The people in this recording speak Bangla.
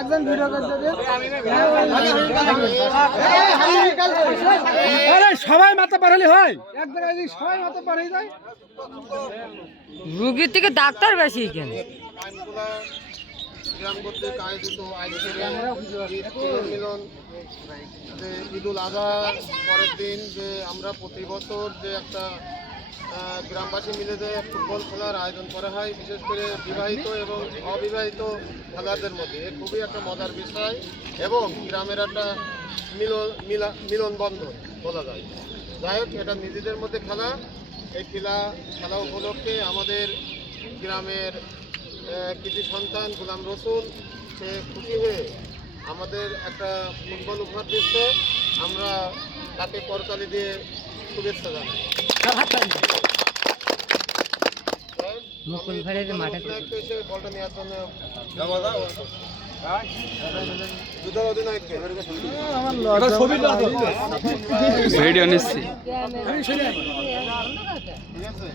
একজন ভিডিও করতে সবাই মাথা পারালি হয় এক জায়গায় সবাই মাথা পারে যায় রোগীর থেকে ডাক্তার বেশি কেন গ্রাম কর্তৃক আয়োজিত মিলন যে ঈদুল আজহার পরের দিন যে আমরা প্রতি বছর যে একটা গ্রামবাসী মিলে যে ফুটবল খেলার আয়োজন করা হয়, বিশেষ করে বিবাহিত এবং অবিবাহিত খেলাদের মধ্যে খুবই একটা মজার বিষয় এবং গ্রামের একটা মিলনবন্ধন বলা যায়। যাই হোক, এটা নিজেদের মধ্যে খেলা, এই খেলা উপলক্ষে আমাদের গ্রামের কৃতি সন্তান গোলাম রসুল সে খুশি হয়ে আমাদের একটা ফুটবল উপহার দিচ্ছে। আমরা তাকে করতালি দিয়ে শুভেচ্ছা জানাই। বলটা নেওয়ার জন্য ভিডিও নিচ্ছি। ঠিক আছে।